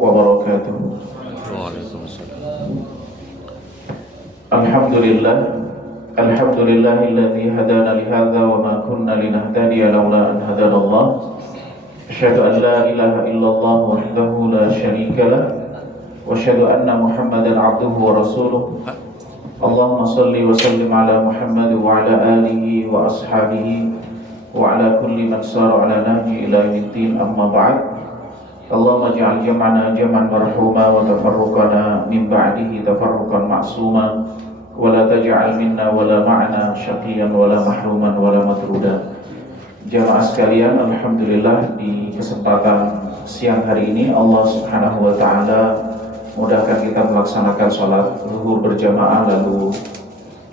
wabarakatuh. Waalaikumsalam. Alhamdulillah, alhamdulillahilladzi hadana lihadza wa ma kunna linahtadiya laula an hadanallah. Asyhadu an la ilaha illallah wahdahu la syarika lah wa asyhadu anna Muhammadan abduhu wa rasuluh. Allahumma salli wa sallim ala Muhammad wa ala alihi wa ashabihi wa ala kulli man sara ala nahji ila yaumiddin, amma ba'd. Allahumma ja'al jam'ana jam'an marhuma wa tafarruqana min ba'dihi tafarruqan ma'suma wa la taj'al minna wa la ma'na syaqiyan wa la mahruman wa la matruda. Jamaah sekalian, alhamdulillah di kesempatan siang hari ini Allah Subhanahu wa taala mudahkan kita melaksanakan sholat zuhur berjamaah, lalu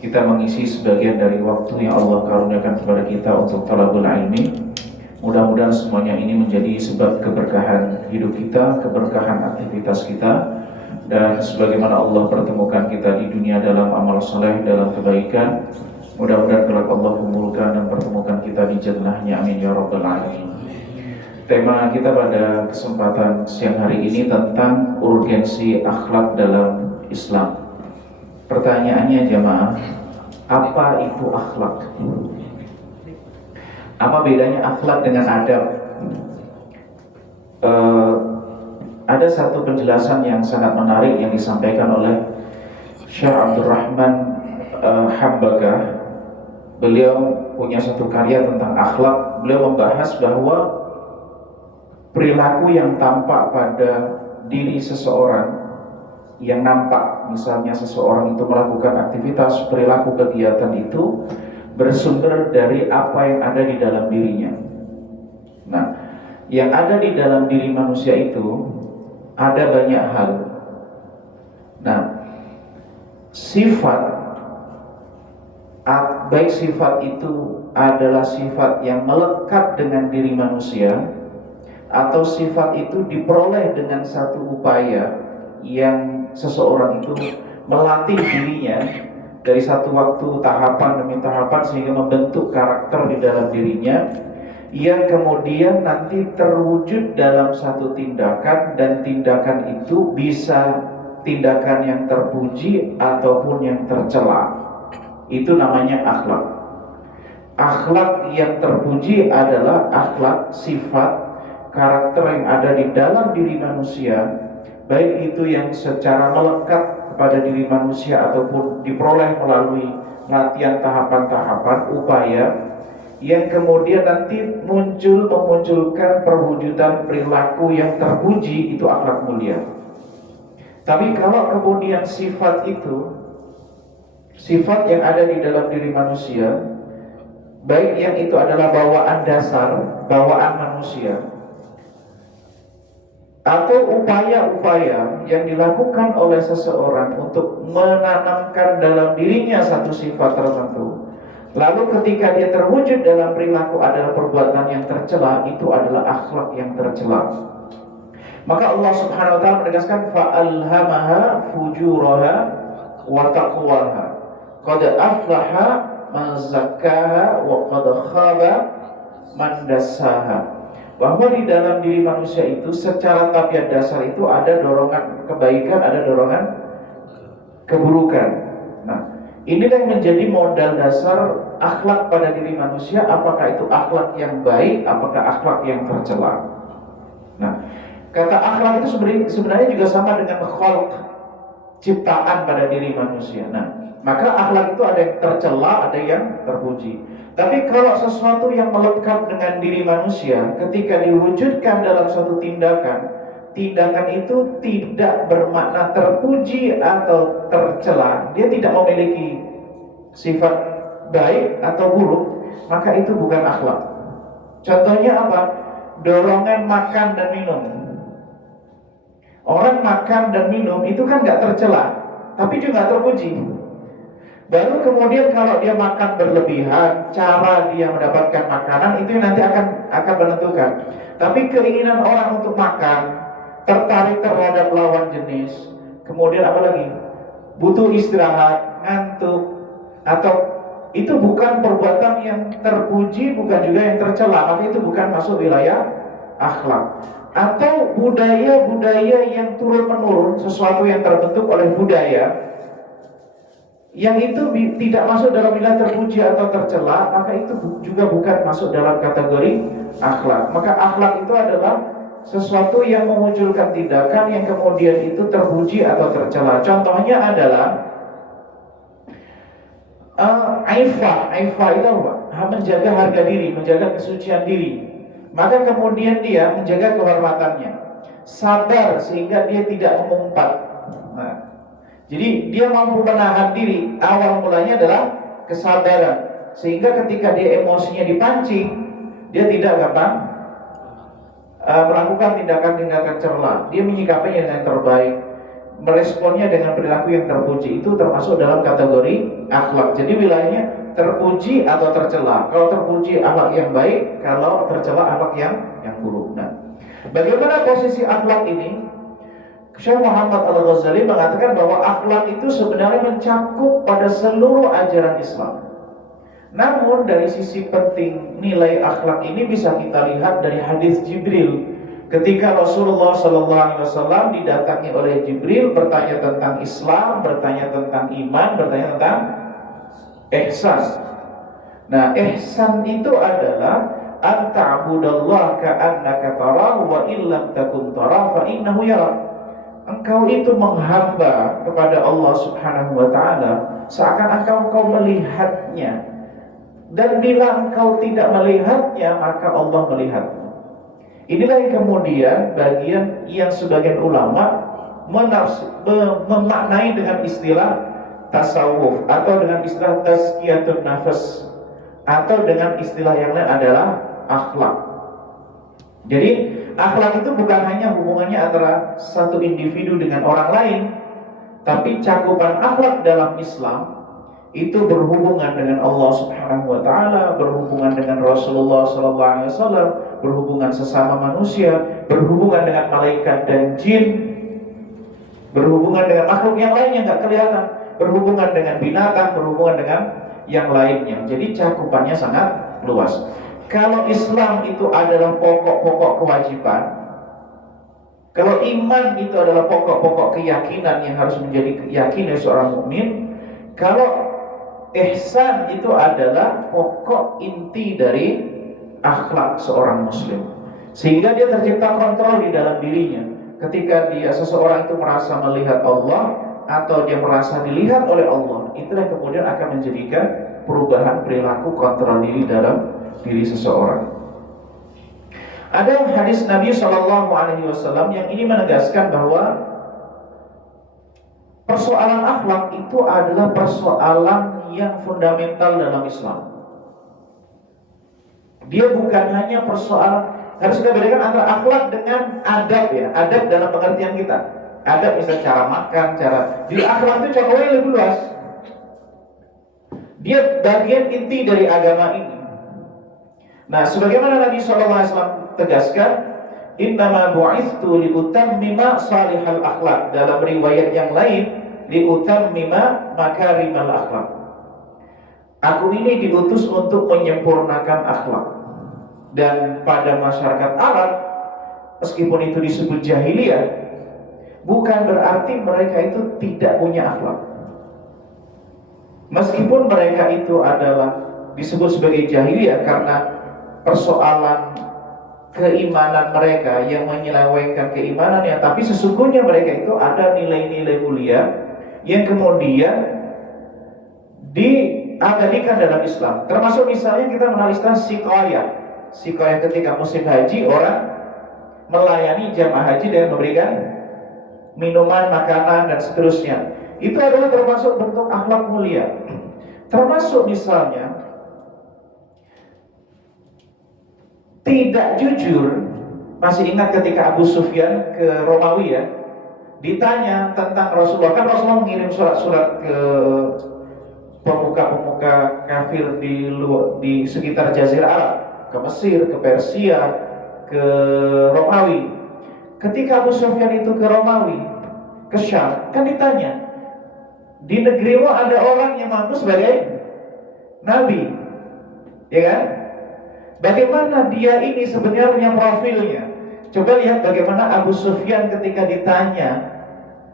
kita mengisi sebagian dari waktu yang Allah karuniakan kepada kita untuk talabul ilmi. Mudah-mudahan semuanya ini menjadi sebab keberkahan hidup kita, keberkahan aktivitas kita, dan sebagaimana Allah pertemukan kita di dunia dalam amal soleh, dalam kebaikan, mudah-mudahan kelak Allah kumpulkan dan pertemukan kita di jannahnya, amin ya rabbal alamin. Tema kita pada kesempatan siang hari ini tentang urgensi akhlak dalam Islam. Pertanyaannya jamaah, apa itu akhlak? Apa bedanya akhlak dengan adab? Ada satu penjelasan yang sangat menarik yang disampaikan oleh Syekh Abdurrahman Hambagah. Beliau punya satu karya tentang akhlak. Beliau membahas bahwa perilaku yang tampak pada diri seseorang, yang nampak, misalnya seseorang itu melakukan aktivitas, perilaku, kegiatan itu bersumber dari apa yang ada di dalam dirinya. Nah, yang ada di dalam diri manusia itu ada banyak hal. Nah, sifat, baik sifat itu adalah sifat yang melekat dengan diri manusia, atau sifat itu diperoleh dengan satu upaya yang seseorang itu melatih dirinya dari satu waktu, tahapan demi tahapan, sehingga membentuk karakter di dalam dirinya, yang kemudian nanti terwujud dalam satu tindakan, dan tindakan itu bisa tindakan yang terpuji ataupun yang tercela. Itu namanya akhlak. Akhlak yang terpuji adalah akhlak, sifat, karakter yang ada di dalam diri manusia, baik itu yang secara melekat kepada diri manusia ataupun diperoleh melalui latihan tahapan-tahapan, upaya, yang kemudian nanti memunculkan perwujudan perilaku yang terpuji, itu akhlak mulia. Tapi kalau kemudian sifat itu, sifat yang ada di dalam diri manusia, baik yang itu adalah bawaan dasar, bawaan manusia, atau upaya-upaya yang dilakukan oleh seseorang untuk menanamkan dalam dirinya satu sifat tertentu, lalu ketika dia terwujud dalam perilaku adalah perbuatan yang tercela, itu adalah akhlak yang tercela. Maka Allah Subhanahu wa taala menegaskan fa'alhamaha fujuraha wa taqwaha qad aflaha man zakkaha wa qad khaba man dassaha. Bahwa di dalam diri manusia itu secara tabiat dasar itu ada dorongan kebaikan, ada dorongan keburukan. Nah, inilah yang menjadi modal dasar akhlak pada diri manusia. Apakah itu akhlak yang baik, apakah akhlak yang tercela? Nah, kata akhlak itu sebenarnya juga sama dengan khalq, ciptaan pada diri manusia. Nah, maka akhlak itu ada yang tercela, ada yang terpuji. Tapi kalau sesuatu yang melekat dengan diri manusia, ketika diwujudkan dalam suatu tindakan, tindakan itu tidak bermakna terpuji atau tercela, dia tidak memiliki sifat baik atau buruk, maka itu bukan akhlak. Contohnya apa? Dorongan makan dan minum. Orang makan dan minum itu kan gak tercela, tapi juga terpuji. Baru kemudian kalau dia makan berlebihan, cara dia mendapatkan makanan itu nanti akan menentukan. Tapi keinginan orang untuk makan, tertarik terhadap lawan jenis, kemudian apa lagi? Butuh istirahat, ngantuk, atau itu bukan perbuatan yang terpuji, bukan juga yang tercela, maka itu bukan masuk wilayah akhlak. Atau budaya-budaya yang turun-menurun, sesuatu yang terbentuk oleh budaya, yang itu tidak masuk dalam nilai terpuji atau tercela, maka itu juga bukan masuk dalam kategori akhlak. Maka akhlak itu adalah sesuatu yang memunculkan tindakan yang kemudian itu terpuji atau tercela. Contohnya adalah aifah itu apa? Menjaga harga diri, menjaga kesucian diri. Maka kemudian dia menjaga kehormatannya, sabar sehingga dia tidak mengumpat. Nah, jadi dia mampu menahan diri. Awal mulanya adalah kesabaran, sehingga ketika dia emosinya dipancing, dia tidak gampang melakukan tindakan-tindakan tercela. Dia menyikapinya dengan terbaik, meresponnya dengan perilaku yang terpuji. Itu termasuk dalam kategori akhlak. Jadi wilayahnya terpuji atau tercela. Kalau terpuji akhlak yang baik, kalau tercela akhlak yang buruk. Nah, bagaimana posisi akhlak ini? Syekh Muhammad Al-Ghazali mengatakan bahwa akhlak itu sebenarnya mencakup pada seluruh ajaran Islam. Namun dari sisi penting nilai akhlak ini bisa kita lihat dari hadis Jibril. Ketika Rasulullah SAW didatangi oleh Jibril bertanya tentang Islam, bertanya tentang iman, bertanya tentang ihsan. Nah, ihsan itu adalah anta'budallaha ka'annaka tarahu wa illam takun tarahu fa innahu yarak. Engkau itu menghamba kepada Allah Subhanahu wa ta'ala seakan-akan engkau melihatnya, dan bila engkau tidak melihatnya maka Allah melihatmu. Inilah yang kemudian bagian yang sebagian ulama memaknai dengan istilah tasawuf, atau dengan istilah tazkiyatun nafas, atau dengan istilah yang lain adalah akhlak. Jadi akhlak itu bukan hanya hubungannya antara satu individu dengan orang lain, tapi cakupan akhlak dalam Islam itu berhubungan dengan Allah Subhanahu wa ta'ala, berhubungan dengan Rasulullah SAW, berhubungan sesama manusia, berhubungan dengan malaikat dan jin, berhubungan dengan makhluk yang lain yang gak kelihatan, berhubungan dengan binatang, berhubungan dengan yang lainnya. Jadi cakupannya sangat luas. Kalau Islam itu adalah pokok-pokok kewajiban, kalau iman itu adalah pokok-pokok keyakinan yang harus menjadi keyakinan seorang mukmin, kalau ihsan itu adalah pokok inti dari akhlak seorang muslim, sehingga dia tercipta kontrol di dalam dirinya. Ketika seseorang itu merasa melihat Allah atau dia merasa dilihat oleh Allah, itulah yang kemudian akan menjadikan perubahan perilaku kontrol diri dalam diri seseorang. Ada hadis Nabi SAW yang ini menegaskan bahwa persoalan akhlak itu adalah persoalan yang fundamental dalam Islam. Dia bukan hanya persoalan, harus kita bedakan antara akhlak dengan adab ya. Adab dalam pengertian kita. Adab misalnya cara makan, di akhlak itu contohnya lebih luas. Dia bagian inti dari agama ini. Nah, sebagaimana Nabi SAW tegaskan, innama bu'ithtu liutammima salihal akhlak. Dalam riwayat yang lain, liutammima makarimal akhlak. Aku ini diutus untuk menyempurnakan akhlak. Dan pada masyarakat Arab, meskipun itu disebut jahiliyah, bukan berarti mereka itu tidak punya akhlak. Meskipun mereka itu adalah disebut sebagai jahiliyah karena persoalan keimanan mereka yang menyelewengkan keimanannya, tapi sesungguhnya mereka itu ada nilai-nilai mulia yang kemudian diabadikan dalam Islam. Termasuk misalnya kita mengenal istilah sikoyah ketika musim haji, orang melayani jamaah haji dengan memberikan minuman, makanan dan seterusnya. Itu adalah termasuk bentuk akhlak mulia. Termasuk misalnya tidak jujur. Masih ingat ketika Abu Sufyan ke Romawi ya, ditanya tentang Rasulullah. Kan Rasulullah mengirim surat-surat ke pemuka-pemuka kafir di sekitar Jazirah Arab, ke Mesir, ke Persia, ke Romawi. Ketika Abu Sufyan itu ke Romawi, ke Syam, kan ditanya, di negerimu ada orang yang mengaku sebagai Nabi, ya kan? Bagaimana dia ini sebenarnya profilnya? Coba lihat bagaimana Abu Sufyan ketika ditanya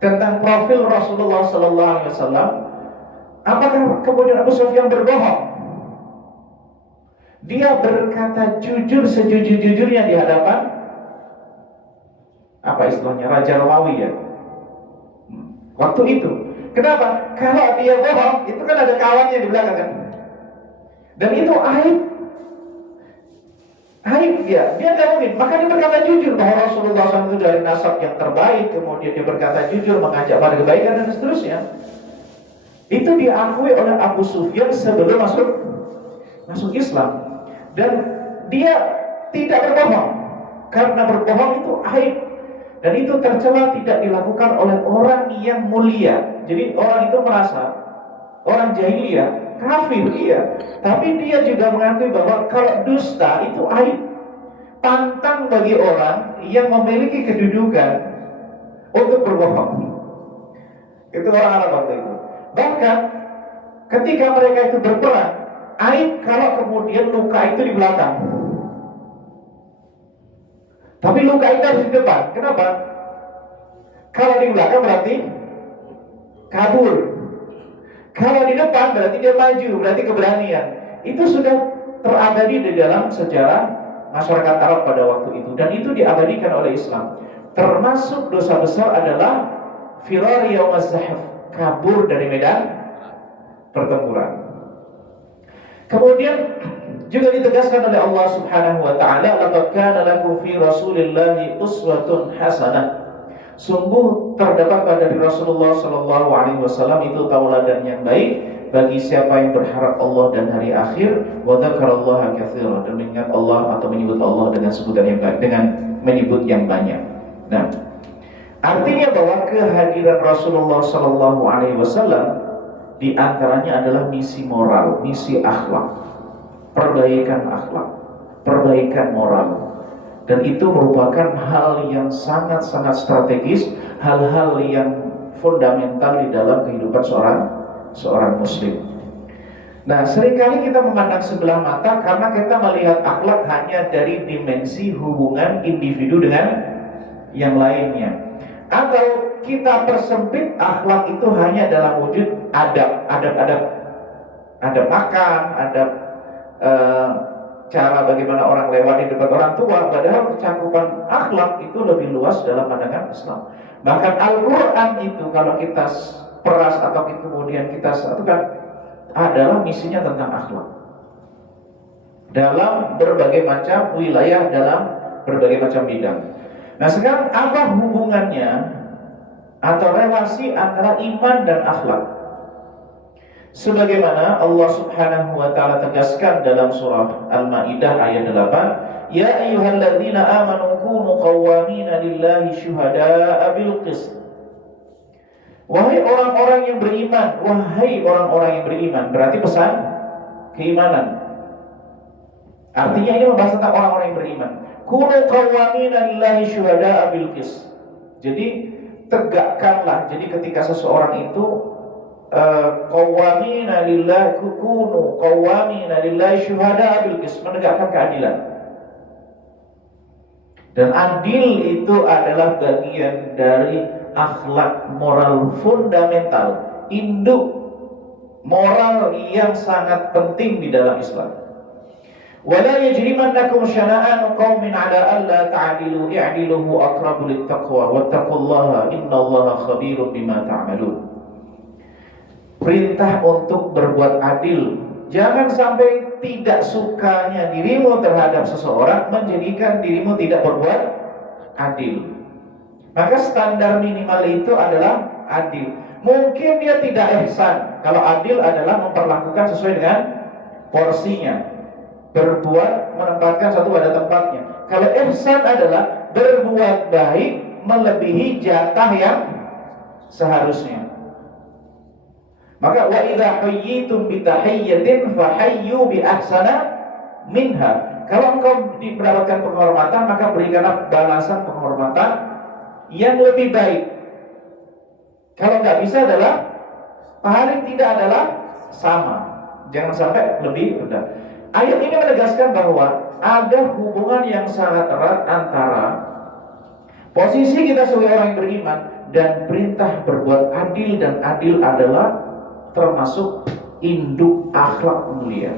tentang profil Rasulullah Sallallahu Alaihi Wasallam, apakah kemudian Abu Sufyan berbohong? Dia berkata jujur sejujur-jujurnya di hadapan apa istilahnya Raja Romawi ya. Waktu itu, kenapa? Kalau dia bohong, itu kan ada kawannya di belakang kan, dan itu aib dia nggak mungkin. Maka dia berkata jujur bahwa Rasulullah SAW itu dari nasab yang terbaik, kemudian dia berkata jujur mengajak pada kebaikan dan seterusnya. Itu diakui oleh Abu Sufyan sebelum masuk Islam. Dan dia tidak berbohong, karena berbohong itu aib, dan itu tercela tidak dilakukan oleh orang yang mulia. Jadi orang itu merasa orang jahiliyah kafir, iya, tapi dia juga mengakui bahwa kalau dusta itu aib, pantang bagi orang yang memiliki kedudukan untuk berbohong. Itu orang Arab waktu itu. Bahkan ketika mereka itu berperang, aib kalau kemudian luka itu di belakang, tapi luka itu harus di depan. Kenapa? Kalau di belakang berarti kabur, kalau di depan berarti dia maju, berarti keberanian. Itu sudah terabadi di dalam sejarah masyarakat Arab pada waktu itu, dan itu diabadikan oleh Islam. Termasuk dosa besar adalah firar yaumaz zahf, kabur dari medan pertempuran. Kemudian juga ditegaskan oleh Allah Subhanahu wa taala, laqad kana lakum fi Rasulillahi uswatun hasanah. Sungguh terdapat pada Rasulullah sallallahu alaihi wasallam itu tauladan yang baik bagi siapa yang berharap Allah dan hari akhir, wa dzakarallaha katsiran, dan mengingat Allah atau menyebut Allah dengan sebutan yang baik, dengan menyebut yang banyak. Nah, artinya bahwa kehadiran Rasulullah sallallahu alaihi wasallam di antaranya adalah misi moral, misi akhlak, perbaikan akhlak, perbaikan moral. Dan itu merupakan hal yang sangat-sangat strategis, hal-hal yang fundamental di dalam kehidupan seorang muslim. Nah, seringkali kita memandang sebelah mata karena kita melihat akhlak hanya dari dimensi hubungan individu dengan yang lainnya. Atau kita persempit akhlak itu hanya dalam wujud adab makan, adab cara bagaimana orang lewat di depan orang tua. Padahal cakupan akhlak itu lebih luas dalam pandangan Islam. Bahkan Al-Quran itu kalau kita peras atau kemudian kita satukan, adalah misinya tentang akhlak dalam berbagai macam wilayah, dalam berbagai macam bidang. Nah, sekarang apa hubungannya atau relasi antara iman dan akhlak? Sebagaimana Allah Subhanahu wa taala tegaskan dalam surah Al-Maidah ayat 8, ya ayyuhalladzina amanu kunu qawwamina lillahi syuhada'a bil qist. Wahai orang-orang yang beriman, wahai orang-orang yang beriman, berarti pesan keimanan. Artinya ini membahas tentang orang-orang yang beriman. Kunu qawwamina lillahi syuhada'a bil qist. Jadi tegakkanlah, jadi ketika seseorang itu qawwamina lillahi, kunu qawwamina lillahi syuhada'a bil qist, menegakkan keadilan. Dan adil itu adalah bagian dari akhlak moral fundamental, induk moral yang sangat penting di dalam Islam. Wala yajrimannakum syana'anu qaumin 'ala alla ta'dilu i'dilu aqrabu littaqwa wattaqullaha innallaha khabirum bima ta'malun. Perintah untuk berbuat adil. Jangan sampai tidak sukanya dirimu terhadap seseorang menjadikan dirimu tidak berbuat adil. Maka standar minimal itu adalah adil. Mungkin dia tidak ihsan. Kalau adil adalah memperlakukan sesuai dengan porsinya, berbuat menempatkan satu pada tempatnya. Kalau ihsan adalah berbuat baik melebihi jatah yang seharusnya. Maka wa idza hayyitum bi tahiyyatin fahayyu bi ahsana minha. Kalau engkau mendapatkan penghormatan, maka berikanlah balasan penghormatan yang lebih baik. Kalau nggak bisa adalah paling tidak adalah sama. Jangan sampai lebih rendah. Ayat ini menegaskan bahwa ada hubungan yang sangat erat antara Posisi kita sebagai orang yang beriman dan perintah berbuat adil, dan adil adalah termasuk induk akhlak mulia,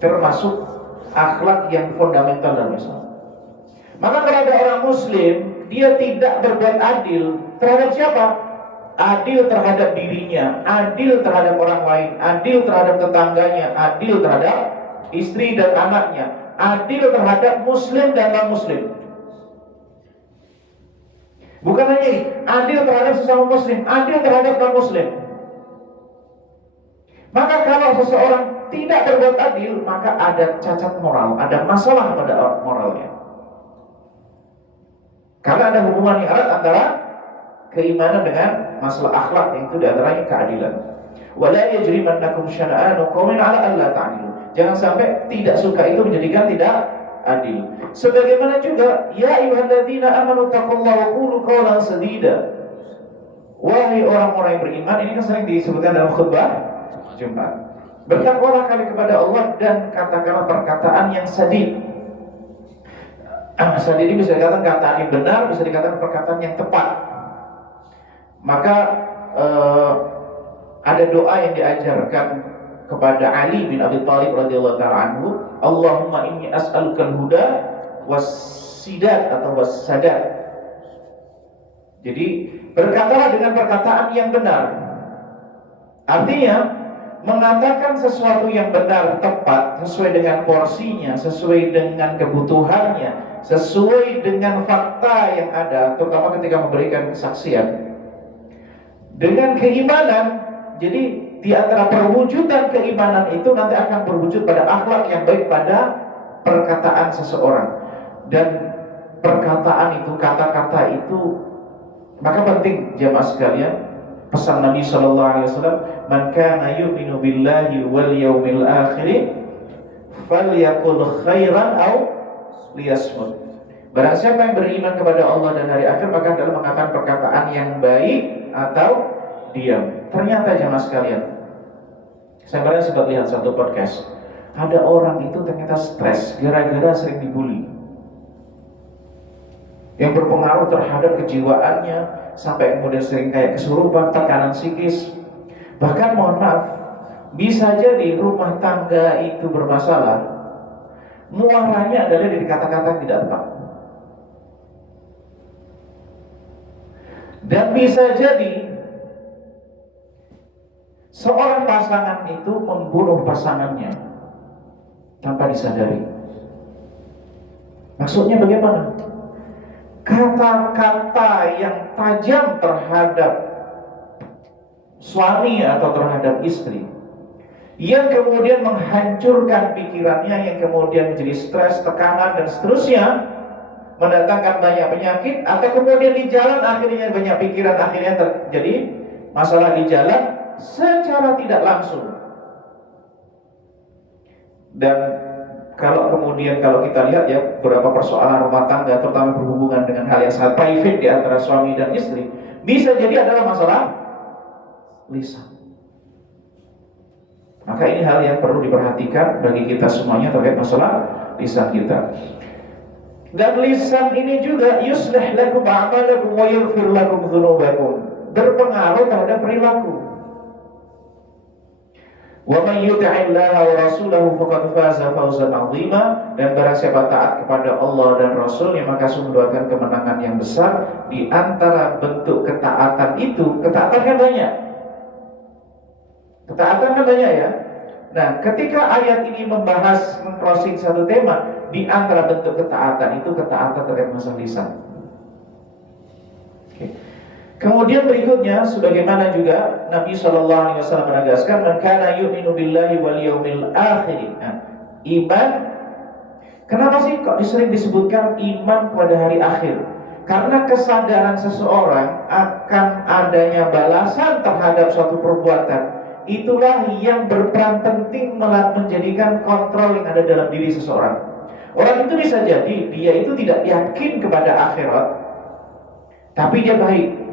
termasuk akhlak yang fundamental dalam Islam. Maka kalau ada orang muslim dia tidak berbuat adil terhadap siapa? Adil terhadap dirinya, adil terhadap orang lain, adil terhadap tetangganya, adil terhadap istri dan anaknya, adil terhadap muslim dan non-muslim. Bukan hanya ini, adil terhadap sesama muslim, adil terhadap non-muslim. Maka kalau seseorang tidak berbuat adil, maka ada cacat moral, ada masalah pada moralnya. Karena ada hubungan yang erat antara keimanan dengan masalah akhlak, yang itu diantaranya keadilan. Wala yajrimannakum syana'anu qaumin 'ala alla ta'dilu. Jangan sampai tidak suka itu menjadikan tidak adil. Sebagaimana juga ya ayyuhalladzina amanu taqullaha wa qulu qawlan sadida. Wahai orang-orang yang beriman, ini kan sering disebutkan dalam khutbah Jumat. Bertakwalah kalian kepada Allah dan katakanlah perkataan yang sadid. Sadid ini bisa dikatakan perkataan yang benar, bisa dikatakan perkataan yang tepat. Maka ada doa yang diajarkan kepada Ali bin Abi Thalib radhiyallahu ta'ala anhu, Allahumma inni as'alukal huda was-sidad atau was-sadad. Jadi berkatalah dengan perkataan yang benar. Artinya mengatakan sesuatu yang benar, tepat, sesuai dengan porsinya, sesuai dengan kebutuhannya, sesuai dengan fakta yang ada, terutama ketika memberikan kesaksian. Dengan keimanan, jadi di antara perwujudan keimanan itu nanti akan berwujud pada akhlak yang baik pada perkataan seseorang. Dan perkataan itu, kata-kata itu, maka penting jamaah sekalian, pesan Nabi SAW, man kana yu'minu billahi wal yawmil akhir falyaqul khairan aw liyasmut. Barang siapa yang beriman kepada Allah dan hari akhir, maka adalah mengatakan perkataan yang baik atau diam. Ternyata jamaah sekalian, saya kemarin sempat lihat satu podcast, ada orang itu ternyata stres gara-gara sering dibully, yang berpengaruh terhadap kejiwaannya, sampai kemudian sering kayak kesurupan, tekanan psikis. Bahkan mohon maaf, bisa jadi rumah tangga itu bermasalah, muaranya adalah dari kata-kata yang tidak tepat. Dan bisa jadi seorang pasangan itu membunuh pasangannya tanpa disadari. Maksudnya bagaimana? Kata-kata yang tajam terhadap suami atau terhadap istri, yang kemudian menghancurkan pikirannya, yang kemudian menjadi stres, tekanan dan seterusnya, mendatangkan banyak penyakit, atau kemudian di jalan akhirnya banyak pikiran, akhirnya terjadi masalah di jalan secara tidak langsung. Dan kalau kita lihat ya, beberapa persoalan rumah tangga, terutama berhubungan dengan hal yang sangat private di antara suami dan istri, bisa jadi adalah masalah lisan. Maka ini hal yang perlu diperhatikan bagi kita semuanya terkait masalah lisan kita. Dan lisan ini juga yuslih lakum a'malakum wa yaghfir lakum dzunubakum, berpengaruh terhadap perilaku. Wa may yuti'illaha wa rasulahu faqad faza fawzan 'azima, dan barang siapa taat kepada Allah dan Rasulnya maka sungguh mendapatkan kemenangan yang besar. Di antara bentuk ketaatan itu, ketaatan kan banyak. Ketaatan kan banyak ya. Nah, ketika ayat ini membahas meng-crossing satu tema, di antara bentuk ketaatan itu ketaatan terkait masalah lisan. Okay. Kemudian berikutnya, sebagaimana juga Nabi SAW menegaskan, man kana yu'minu billahi wal yawmil akhir. Nah, iman, kenapa sih kok sering disebutkan iman kepada hari akhir? Karena kesadaran seseorang akan adanya balasan terhadap suatu perbuatan, itulah yang berperan penting menjadikan kontrol yang ada dalam diri seseorang. Orang itu bisa jadi dia itu tidak yakin kepada akhirat, tapi dia baik.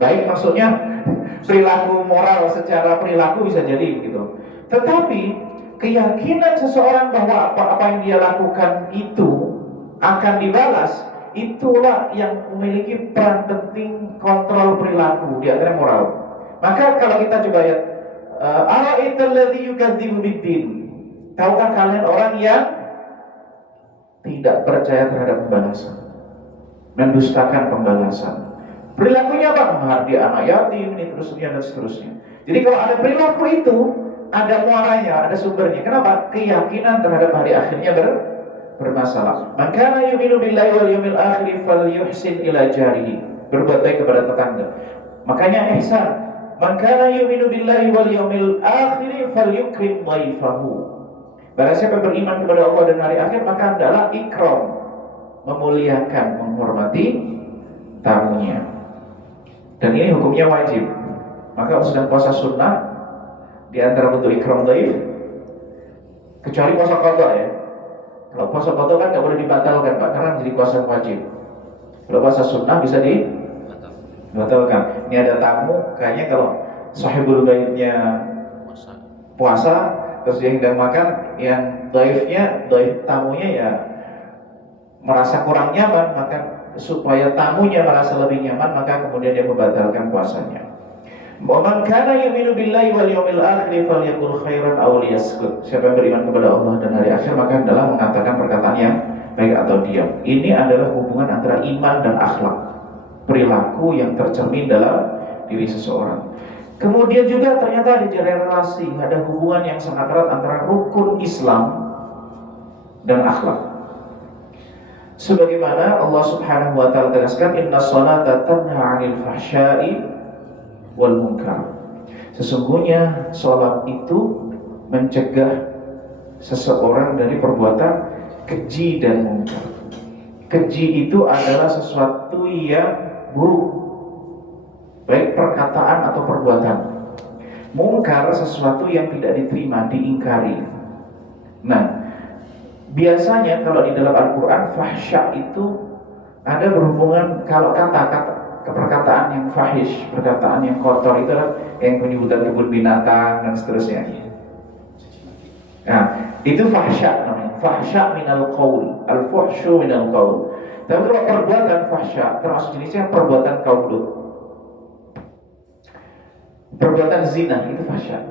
Baik maksudnya perilaku moral, secara perilaku bisa jadi gitu. Tetapi keyakinan seseorang bahwa apa yang dia lakukan itu akan dibalas, itulah yang memiliki peran penting kontrol perilaku di antara moral. Maka kalau kita coba lihat, ara'aital ladzi yukadzibu biddin. Tahukah kalian orang yang tidak percaya terhadap pembalasan, mendustakan pembalasan? Perilakunya apa? Menghardi anak yatim, ini terusnya dan seterusnya. Jadi kalau ada perilaku itu, ada muaranya, ada sumbernya. Kenapa? Keyakinan terhadap hari akhirnya bermasalah. Man kana yu'minu billahi wal yawmil akhir falyuhsin ila jarihi. Berbuat baik kepada tetangga. Makanya ihsan. Man kana yu'minu billahi wal yawmil akhir falyukrim dhaifahu. Barang siapa beriman kepada Allah dan hari akhir, maka adalah ikram, memuliakan, menghormati tamunya. Dan ini hukumnya wajib. Maka sedang puasa sunnah di antara bentuk ikram dhaif, kecuali puasa qadha ya. Kalau puasa qadha kan tidak boleh dibatalkan Pak, karena menjadi puasa wajib. Kalau puasa sunnah bisa dibatalkan. Ini ada tamu, kayaknya kalau sahibul baitnya puasa, terus yang sedang makan, yang dhaifnya, dhaif tamunya ya merasa kurang nyaman, maka supaya tamunya merasa lebih nyaman, maka kemudian dia membatalkan puasanya. Wa man kana yu'minu billahi wal yawmil akhir falyaqul khairan aw liyaskut. Siapa yang beriman kepada Allah dan hari akhir, maka adalah mengatakan perkataan yang baik atau diam. Ini adalah hubungan antara iman dan akhlak, perilaku yang tercermin dalam diri seseorang. Kemudian juga ternyata ada relasi, ada hubungan yang sangat erat antara rukun Islam dan akhlak. Sebagaimana Allah Subhanahu wa taala tegaskan, innas salata tanha 'anil fahsya'i wal munkar. Sesungguhnya salat itu mencegah seseorang dari perbuatan keji dan munkar. Keji itu adalah sesuatu yang buruk, baik perkataan atau perbuatan. Munkar sesuatu yang tidak diterima, diingkari. Nah, biasanya kalau di dalam Al-Quran, fahsya itu ada berhubungan, kalau kata-kata perkataan yang fahish, perkataan yang kotor, itu adalah yang penyebutan kebun binatang dan seterusnya. Nah, itu fahsya namanya. Fahsya minal qaul, al-fuhsyu minal qaul. Tapi kalau perbuatan fahsya, termasuk jenisnya perbuatan kaum Lut. Perbuatan zina itu fahsya.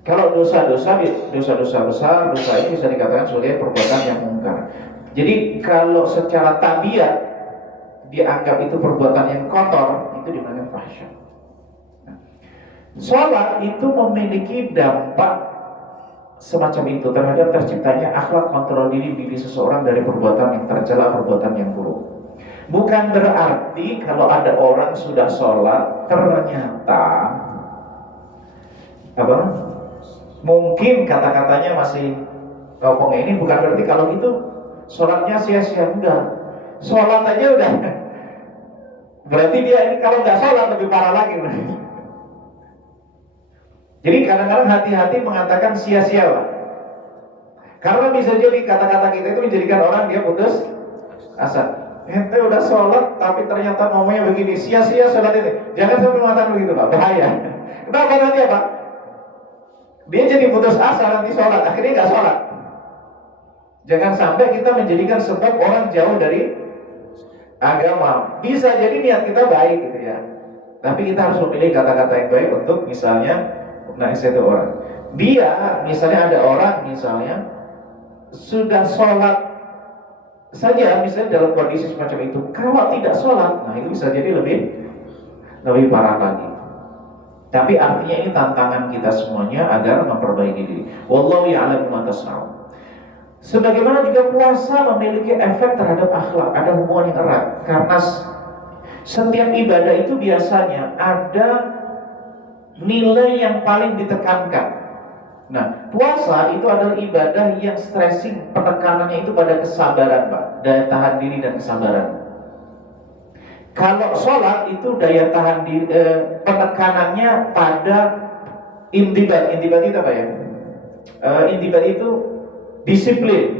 Kalau dosa-dosa besar, dosa ini bisa dikatakan sebagai perbuatan yang mungkar. Jadi kalau secara tabiat dianggap itu perbuatan yang kotor, itu dinamakan fahsya. Nah, sholat itu memiliki dampak semacam itu terhadap terciptanya akhlak, kontrol diri seseorang dari perbuatan yang tercela, perbuatan yang buruk. Bukan berarti kalau ada orang sudah sholat ternyata mungkin kata-katanya masih kopong, ini bukan berarti kalau itu sholatnya sia-sia. Enggak, sholat aja udah berarti dia ini kalau nggak sholat lebih parah lagi. Jadi kadang-kadang hati-hati mengatakan sia-sia lah, karena bisa jadi kata-kata kita itu menjadikan orang dia putus asa. Ente udah sholat tapi ternyata ngomongnya begini, sia-sia sholat ini. Jangan sampai mengatakan begitu Pak, bahaya. Kenapa nanti Pak? Dia jadi putus asa nanti sholat, akhirnya nggak sholat. Jangan sampai kita menjadikan sebab orang jauh dari agama. Bisa jadi niat kita baik gitu ya, tapi kita harus memilih kata-kata yang baik untuk misalnya menasihati orang. Dia misalnya ada orang misalnya sudah sholat saja, misalnya dalam kondisi semacam itu, kalau tidak sholat, nah itu bisa jadi lebih parah lagi. Tapi artinya ini tantangan kita semuanya agar memperbaiki diri. Wallahu ya'lamu ma tasna'un. Sebagaimana juga puasa memiliki efek terhadap akhlak, ada hubungan yang erat. Karena setiap ibadah itu biasanya ada nilai yang paling ditekankan. Nah, puasa itu adalah ibadah yang stressing, penekanannya itu pada kesabaran Pak, daya tahan diri dan kesabaran. Kalau sholat itu daya tahan diri, penekanannya pada intibat. Intibat itu apa ya? Intibat itu disiplin,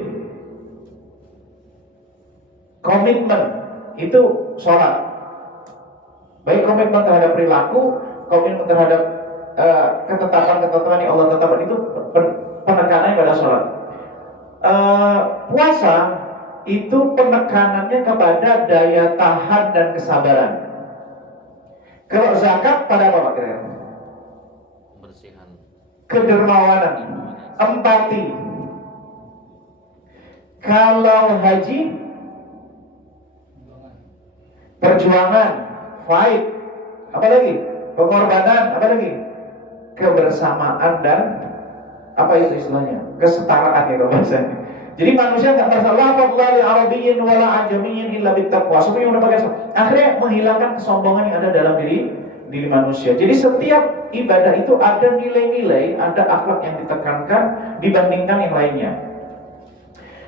komitmen, itu sholat. Baik komitmen terhadap perilaku, komitmen terhadap ketetapan yang Allah tetapkan, itu penekanannya pada sholat. Puasa itu penekanannya kepada daya tahan dan kesabaran. Kalau zakat pada apa Pak kira-kira? Bersihan. Kedermawanan, empati. Kalau haji, perjuangan, fight, apa lagi? Pengorbanan, apa lagi? Kebersamaan dan apa itu istilahnya? Kesetaraan ya kalau bahasanya. Jadi manusia nggak merasa la fadla li arabiyyin wala ajamiyyin illa bittaqwa. Semuanya udah pakai. Akhirnya menghilangkan kesombongan yang ada dalam diri manusia. Jadi setiap ibadah itu ada nilai-nilai, ada akhlak yang ditekankan dibandingkan yang lainnya.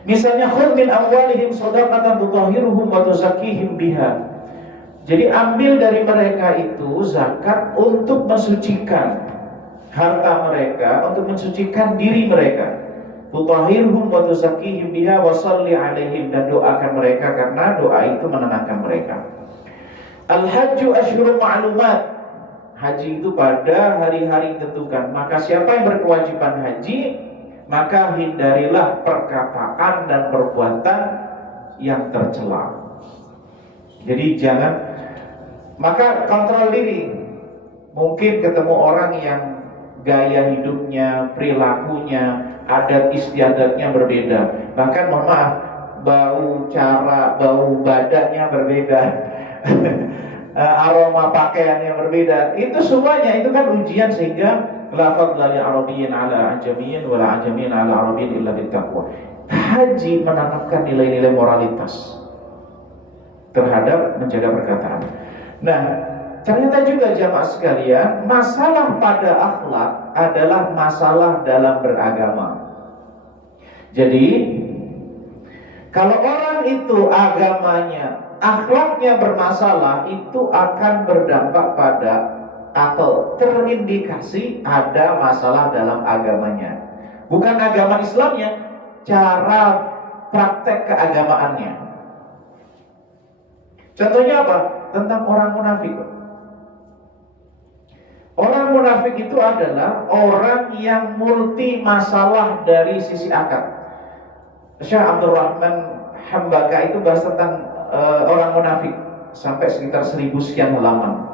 Misalnya khudh min amwalihim shadaqatan tutahhiruhum wa tuzakkihim biha. Jadi ambil dari mereka itu zakat untuk mensucikan harta mereka, untuk mensucikan diri mereka. Tutahhirhum wa tuzakkihim biha wa shalli 'alaihim, dan doakan mereka karena doa itu menenangkan mereka. Al-hajju asyhurun ma'lumat. Haji itu pada hari-hari ditentukan. Maka siapa yang berkewajiban haji, maka hindarilah perkataan dan perbuatan yang tercela. Jadi jangan, maka kontrol diri. Mungkin ketemu orang yang gaya hidupnya, perilakunya, adat istiadatnya berbeda. Bahkan mohon maaf, bau badannya berbeda. Aroma pakaiannya berbeda. Itu semuanya itu kan ujian, sehingga la fadla li arabiyyin ala ajamiyyin wala ajamiyyin ala arabiyyin illa bittaqwa. Haji menanamkan nilai-nilai moralitas terhadap menjaga perkataan. Nah, ternyata juga jamaah sekalian, masalah pada akhlak adalah masalah dalam beragama. Jadi, kalau orang itu agamanya, akhlaknya bermasalah, itu akan berdampak pada atau terindikasi ada masalah dalam agamanya. Bukan agama Islamnya, cara praktek keagamaannya. Contohnya apa? Tentang orang munafik. Orang munafik itu adalah orang yang multi masalah dari sisi akal. Syekh Abdul Rahman Hambaka itu bahas tentang orang munafik sampai sekitar 1000 sekian halaman.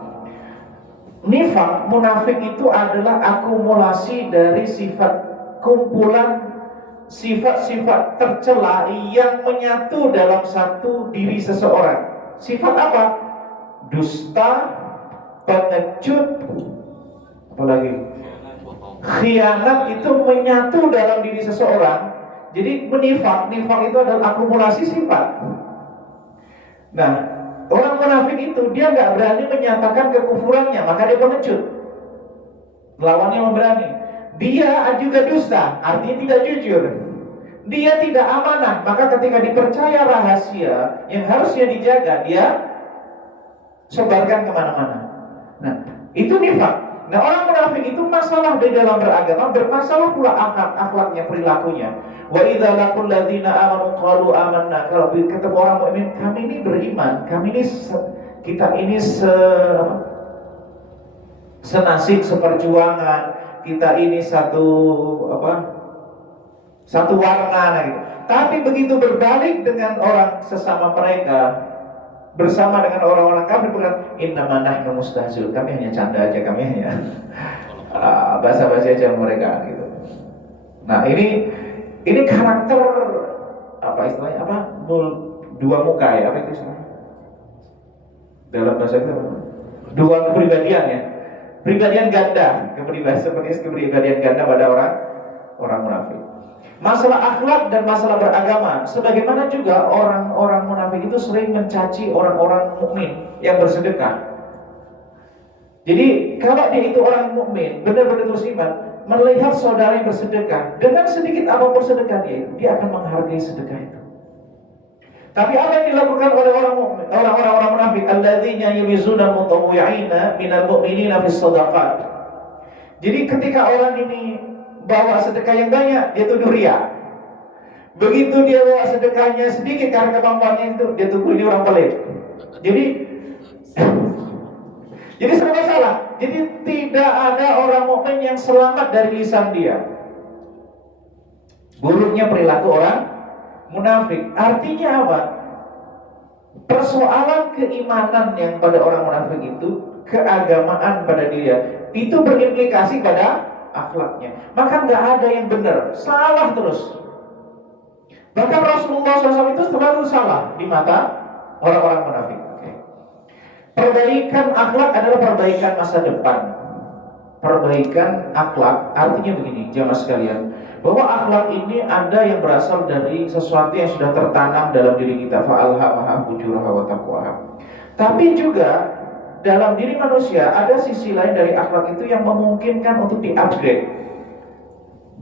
Nifaq, munafik itu adalah akumulasi dari sifat, kumpulan sifat-sifat tercela yang menyatu dalam satu diri seseorang. Sifat apa? Dusta, pengecut, apalagi khianat, itu menyatu dalam diri seseorang. Jadi nifaq itu adalah akumulasi sifat. Nah, orang munafik itu dia nggak berani menyatakan kekufurannya, maka dia pengecut. Lawannya memberani. Dia juga dusta, artinya tidak jujur. Dia tidak amanah, maka ketika dipercaya rahasia yang harusnya dijaga, dia sebarkan kemana-mana. Nah, itu nifaq. Nah, orang munafik itu masalah di dalam beragama, bermasalah pula akhlaknya, perilakunya. Wa idza laqul ladzina amanu qalu amanna. Kalau ketemu orang mukmin, kami ini beriman, kami ini kita ini senasib, seperjuangan, kita ini satu warna gitu. Tapi begitu berbalik dengan orang sesama mereka, bersama dengan orang-orang kafir, berkata, innama nahnu mustahzi'un, kami hanya canda aja, kami hanya basa-basi aja mereka gitu. Nah, ini karakter apa istilahnya, apa? Dua muka ya, apa itu istilahnya? Dalam bahasa kita dua kepribadian ya. Kepribadian ganda, seperti kepribadian ganda pada orang munafik. Masalah akhlak dan masalah beragama, sebagaimana juga orang-orang munafik itu sering mencaci orang-orang mukmin yang bersedekah. Jadi kalau dia itu orang mukmin, benar-benar beriman, melihat saudara yang bersedekah, dengan sedikit apapun sedekah dia akan menghargai sedekah itu. Tapi apa yang dilakukan oleh orang-orang munafik? Alladzina yulizuna mutawwi'ina minal mu'minina fis shadaqat. Jadi ketika orang ini bawa sedekah yang banyak, dia tuduh riya. Begitu dia bawa sedekahnya sedikit karena kemampuannya itu, dia tuduh ini orang pelit. Jadi serba salah. Jadi tidak ada orang mukmin yang selamat dari lisan dia. Buruknya perilaku orang munafik. Artinya apa? Persoalan keimanan yang pada orang munafik itu, keagamaan pada dia, itu berimplikasi pada akhlaknya. Maka nggak ada yang benar, salah terus. Bahkan Rasulullah SAW itu selalu salah di mata orang-orang munafik. Perbaikan akhlak adalah perbaikan masa depan. Perbaikan akhlak artinya begini, jamaah sekalian, bahwa akhlak ini ada yang berasal dari sesuatu yang sudah tertanam dalam diri kita, fa'alhamaha fujuraha wa taqwaha. Tapi juga dalam diri manusia ada sisi lain dari akhlak itu yang memungkinkan untuk di-upgrade.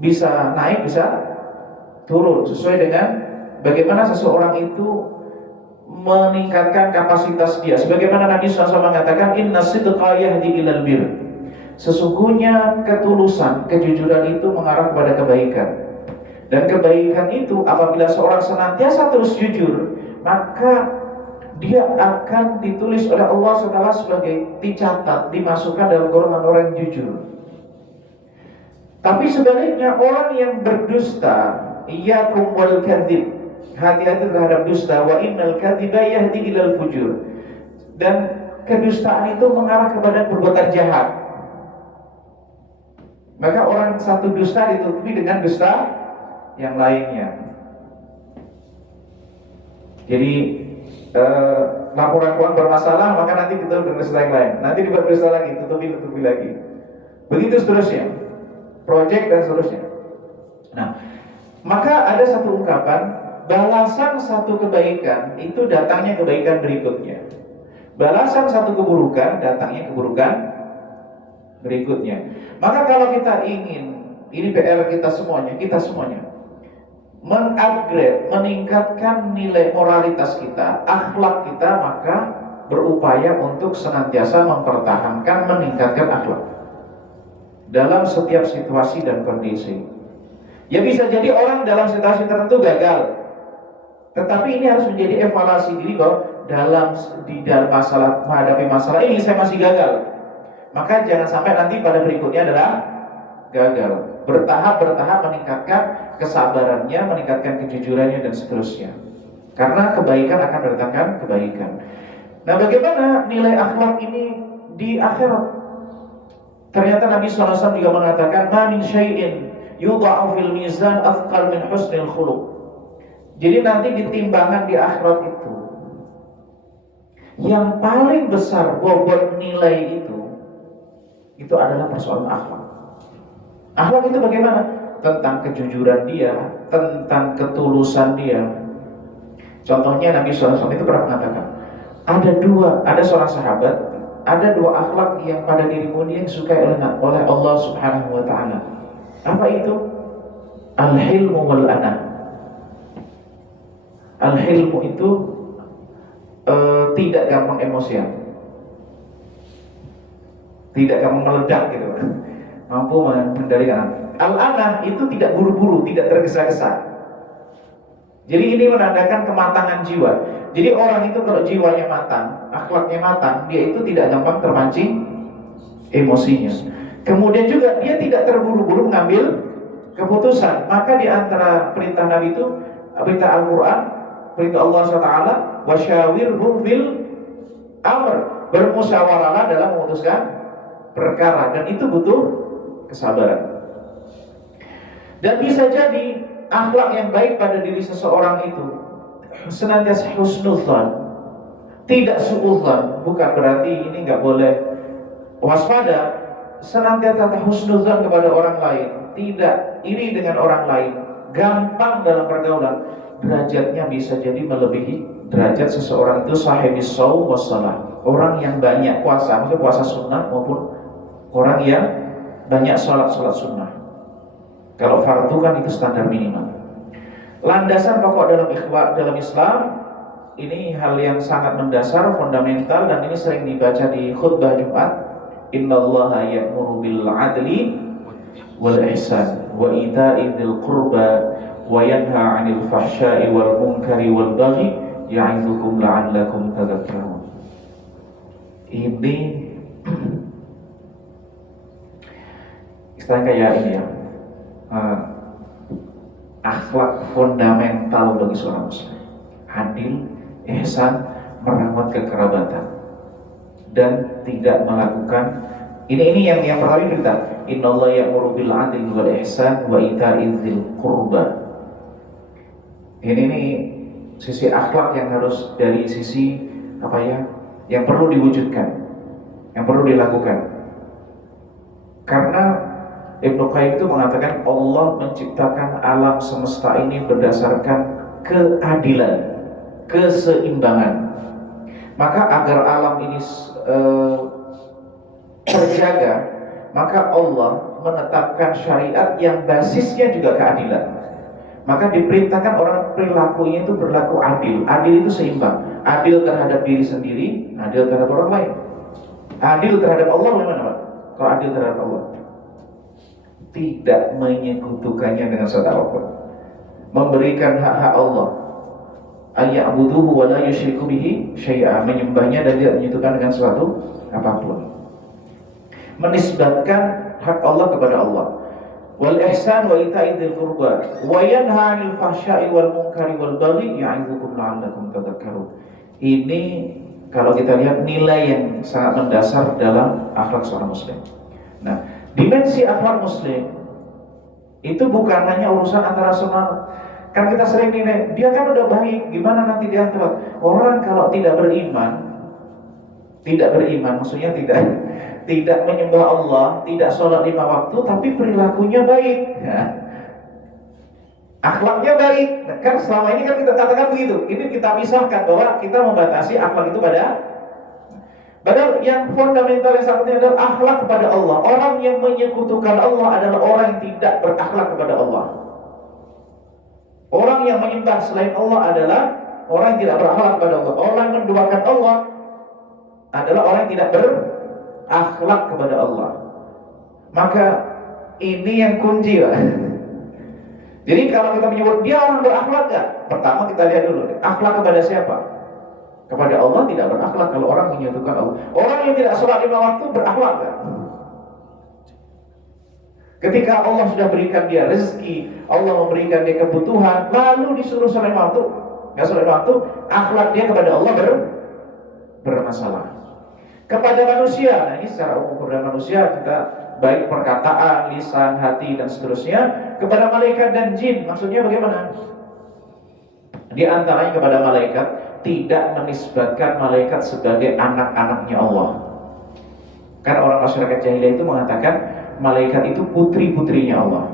Bisa naik, bisa turun sesuai dengan bagaimana seseorang itu meningkatkan kapasitas dia. Sebagaimana Nabi SAW mengatakan, inna sidqa yahdi ilal bir. Sesungguhnya ketulusan, kejujuran itu mengarah kepada kebaikan. Dan kebaikan itu apabila seorang senantiasa terus jujur, maka dia akan ditulis oleh Allah SWT sebagai dicatat, dimasukkan dalam golongan orang yang jujur. Tapi sebaliknya orang yang berdusta, iyyakum wal kadzib, hati-hati terhadap dusta, wa innal kadziba yahdi ilal fujur. Dan kedustaan itu mengarah kepada perbuatan jahat. Maka orang satu dusta ditutupi dengan dusta yang lainnya. Jadi laporan keuangan bermasalah, maka nanti kita dengan dusta yang lain. Nanti dibuat dusta lagi, tutupi lagi. Begitu seterusnya, project dan seterusnya. Nah, maka ada satu ungkapan, balasan satu kebaikan itu datangnya kebaikan berikutnya. Balasan satu keburukan datangnya keburukan berikutnya. Maka kalau kita ingin, ini PR kita semuanya, mengupgrade, meningkatkan nilai moralitas kita, akhlak kita, maka berupaya untuk senantiasa mempertahankan, meningkatkan akhlak dalam setiap situasi dan kondisi. Ya bisa jadi orang dalam situasi tertentu gagal, tetapi ini harus menjadi evaluasi diri bahwa dalam masalah, menghadapi masalah ini saya masih gagal. Maka jangan sampai nanti pada berikutnya adalah gagal. Bertahap meningkatkan kesabarannya, meningkatkan kejujurannya dan seterusnya. Karena kebaikan akan mendatangkan kebaikan. Nah, bagaimana nilai akhlak ini di akhirat? Ternyata Nabi SAW juga mengatakan, "Ma min syai'in yudha'u fil mizan athqal min husnil khuluq." Jadi nanti di timbangan di akhirat itu yang paling besar bobot nilai itu adalah persoalan akhlak. Akhlak itu bagaimana? Tentang kejujuran dia, tentang ketulusan dia. Contohnya Nabi SAW itu pernah mengatakan, ada seorang sahabat, ada dua akhlak yang pada dirimu dia disukai oleh Allah Subhanahu wa Ta'ala. Apa itu? Al-hilmu wal ana. Al-hilmu itu tidak gampang emosian, tidak gampang meledak gitu, mampu mengendalikan. Al-ana itu tidak buru-buru, tidak tergesa-gesa. Jadi ini menandakan kematangan jiwa. Jadi orang itu kalau jiwanya matang, akhlaknya matang, dia itu tidak gampang terpancing emosinya. Kemudian juga dia tidak terburu-buru mengambil keputusan. Maka di antara perintah Nabi itu, perintah Al-Quran, perintah Allah SWT, wasyawirhum fil amr, bermusyawarahlah dalam memutuskan perkara, dan itu butuh kesabaran. Dan bisa jadi akhlak yang baik pada diri seseorang itu senantiasa husnudzan, tidak suudzan. Bukan berarti ini nggak boleh waspada, senantiasa husnudzan kepada orang lain, tidak iri dengan orang lain, gampang dalam pergaulan. Derajatnya bisa jadi melebihi derajat seseorang itu sahibis shaum wassalah, orang yang banyak puasa, maksudnya puasa sunnah, maupun orang yang banyak sholat sunnah. Kalau fardu kan itu standar minimal. Landasan pokok dalam Islam ini hal yang sangat mendasar, fundamental, dan ini sering dibaca di khutbah Jumat. Innallaha ya'muru bil 'adli wal ihsan wa ita'i dzil qurba wa yanha 'anil fahsya'i wal munkari wal baghi ya'idzukum la'allakum tadhakkarun. Ini istilah kayak ini ya, akhlak fundamental vital bagi seorang muslim. Adil, ihsan, merawat kekerabatan dan tidak melakukan ini yang pertama kita. Innallaha ya'muru bil 'adli wal ihsan wa ita'i dzil qurba. Ini sisi akhlak yang harus dari sisi apa ya? Yang perlu diwujudkan, yang perlu dilakukan. Karena Ibnu Qayyim itu mengatakan Allah menciptakan alam semesta ini berdasarkan keadilan, keseimbangan. Maka agar alam ini terjaga, maka Allah menetapkan syariat yang basisnya juga keadilan. Maka diperintahkan orang perilakunya itu berlaku adil. Adil itu seimbang. Adil terhadap diri sendiri, adil terhadap orang lain. Adil terhadap Allah bagaimana Pak? Kalau adil terhadap Allah, tidak menyekutukannya dengan sesuatu apapun. Memberikan hak-hak Allah. Ayya'buduhu wa la yusyriku bihi syai'a, menyembahnya dan tidak menyekutukan dengan sesuatu apapun. Menisbatkan hak Allah kepada Allah. Wal ihsan wa ita'i dzil qurba wa yanha 'anil fahsya'i wal munkari wal baghi ya'idzukum la'allakum tadhakkarun. Ini kalau kita lihat nilai yang sangat mendasar dalam akhlak seorang muslim. Nah, dimensi akhlak muslim itu bukan hanya urusan antara semua. Kan kita sering nilai, dia kan udah baik, gimana nanti dia akhlak? Orang kalau tidak beriman maksudnya tidak menyembah Allah, tidak sholat 5 waktu, tapi perilakunya baik, ya. Akhlaknya baik. Nah, kan selama ini kan kita katakan begitu. Ini kita pisahkan bahwa kita membatasi akhlak itu padahal yang fundamental yang satunya adalah akhlak kepada Allah. Orang yang menyekutukan Allah adalah orang yang tidak berakhlak kepada Allah. Orang yang menyembah selain Allah adalah orang yang tidak berakhlak kepada Allah. Orang yang menduakan Allah adalah orang yang tidak berakhlak kepada Allah. Maka ini yang kunci, Pak. Jadi kalau kita menyebut dia orang berakhlak gak? Pertama kita lihat dulu, akhlak kepada siapa? Kepada Allah tidak berakhlak kalau orang menyekutukan Allah. Orang yang tidak sholat 5 waktu berakhlak gak? Ketika Allah sudah berikan dia rezeki, Allah memberikan dia kebutuhan, lalu disuruh sholat 5 waktu, gak sholat 5 waktu, akhlak dia kepada Allah bermasalah. Kepada manusia, nah ini secara umum kepada manusia kita baik perkataan, lisan, hati dan seterusnya. Kepada malaikat dan jin, maksudnya bagaimana? Di antaranya kepada malaikat, tidak menisbatkan malaikat sebagai anak-anaknya Allah. Karena orang masyarakat jahiliyah itu mengatakan malaikat itu putri-putrinya Allah.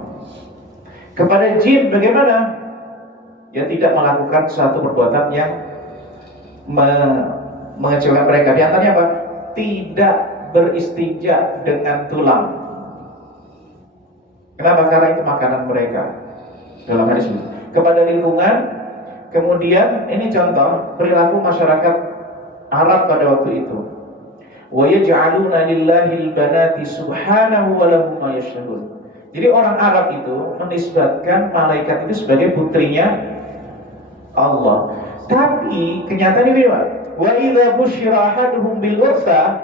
Kepada jin bagaimana? Ya tidak melakukan suatu perbuatan yang mengecewakan mereka. Di antaranya apa? Tidak beristinja dengan tulang. Kenapa? Karena itu makanan mereka. Dalam hadis itu. Kepada lingkungan, kemudian ini contoh perilaku masyarakat Arab pada waktu itu. Wa yaj'aluna lillahil banati subhanahu wa lahum ma yashrabun. Jadi orang Arab itu menisbatkan malaikat itu sebagai putrinya Allah. Tapi kenyataannya bagaimana? Wa idza busyira ahaduhum bil unsa,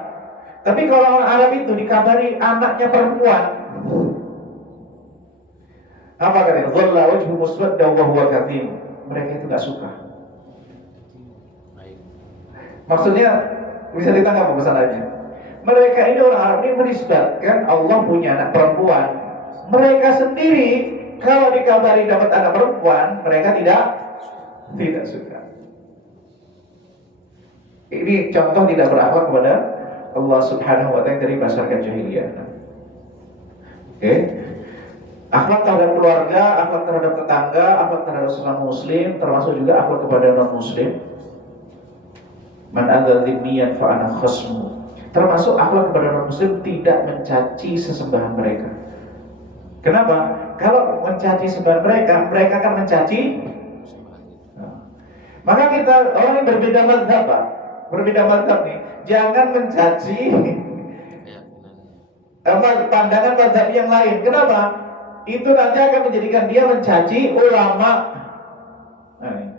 tapi kalau orang Arab itu dikabari anaknya perempuan, apa katanya? Dhalla wajhu muswadda wa huwa kadhim. Mereka itu enggak suka. Maksudnya bisa ditangkap pesanannya. Mereka ini orang Arab ini menisbatkan Allah punya anak perempuan. Mereka sendiri kalau dikabari dapat anak perempuan, mereka tidak suka. Ini contoh tidak berakhlak kepada Allah Subhanahu wa ta'ala dari masyarakat jahiliyah. Oke. Akhlak terhadap keluarga, akhlak terhadap tetangga, akhlak terhadap sesama muslim, termasuk juga akhlak kepada non muslim. Man adzal dzimmiyan fa ana khasmu. Termasuk akhlak kepada non muslim tidak mencaci sesembahan mereka. Kenapa? Kalau mencaci sesembahan mereka, mereka akan mencaci. Maka kita orang yang berbeda mazhab, Pak. Berbeda mazhab nih, jangan mencaci pandangan mazhab yang lain. Kenapa? Itu nanti akan menjadikan dia mencaci ulama. Nah,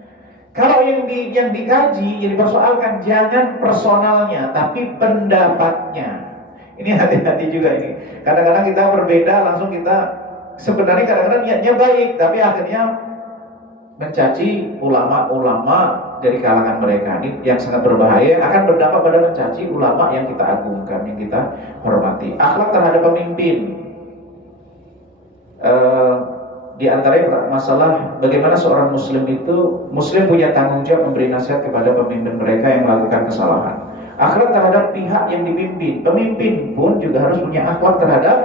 kalau yang dikaji, yang dipersoalkan jangan personalnya, tapi pendapatnya. Ini hati-hati juga ini. Kadang-kadang kita berbeda, langsung kita sebenarnya kadang-kadang niatnya baik, tapi akhirnya mencaci ulama-ulama dari kalangan mereka ini yang sangat berbahaya, akan berdampak pada mencaci ulama yang kita agungkan, yang kita hormati. Akhlak terhadap pemimpin, di antaranya masalah bagaimana seorang muslim punya tanggung jawab memberi nasihat kepada pemimpin mereka yang melakukan kesalahan. Akhlak terhadap pihak yang dipimpin, pemimpin pun juga harus punya akhlak terhadap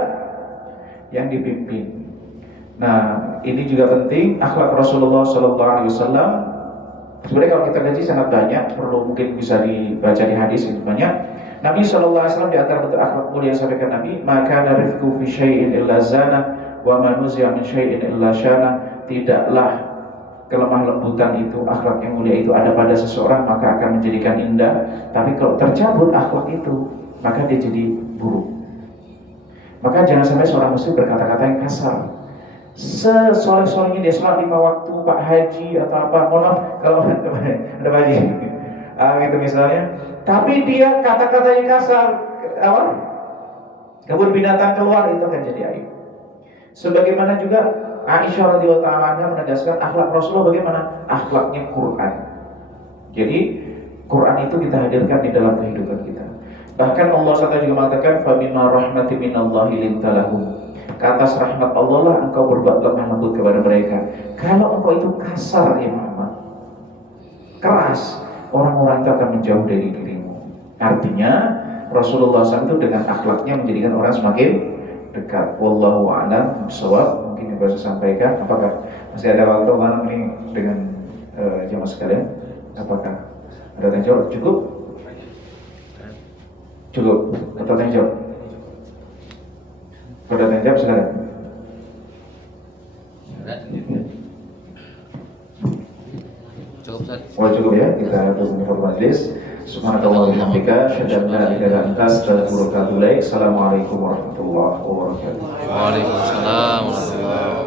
yang dipimpin. Nah, ini juga penting, akhlak Rasulullah SAW. Sebenarnya kalau kita gaji sangat banyak, perlu mungkin bisa dibaca di hadis itu banyak. Nabi SAW di antara bentuk akhlak mulia yang sampaikan Nabi, maka narifku fi syai'in illa zana wa manuzi'a min syai'in illa syana. Tidaklah kelemah lembutan itu, akhlak yang mulia itu ada pada seseorang maka akan menjadikan indah. Tapi kalau tercabut akhlak itu, maka dia jadi buruk. Maka jangan sampai seorang muslim berkata-kata yang kasar. Sesoleh-solehnya dia sholat 5 waktu, Pak Haji atau apa, mohon kalau ada Pak Haji, gitu misalnya. Tapi dia kata-katanya kasar, kebun binatang keluar, itu akan jadi aib. Sebagaimana juga Aisyah radhiyallahu anha menegaskan akhlak Rasulullah bagaimana? Akhlaknya Quran. Jadi Quran itu kita hadirkan di dalam kehidupan kita. Bahkan Allah SWT juga mengatakan fabima rahmati minallahi lintalahum. Ke atas rahmat Allah lah engkau berbuat lemah lembut kepada mereka. Kalau engkau itu kasar ya Muhammad, keras, orang-orang itu akan menjauh dari dirimu. Artinya Rasulullah SAW itu dengan akhlaknya menjadikan orang semakin dekat. Wallahu a'lam bishawab. Mungkin yang bisa sampaikan. Apakah masih ada waktu malam ini dengan jemaah sekalian? Apakah ada tanya jawab? Cukup? Cukup. Atau tanya jawab? Pada tanya jawab sekarang. Cukup Ustaz. Oh cukup ya, kita tutup majlis. Subhanallah wa bihamdika, asyhadu an la ilaha illa anta, astaghfiruka wa atubu ilaik. Assalamualaikum warahmatullahi wabarakatuh. Waalaikumsalam warahmatullahi wabarakatuh.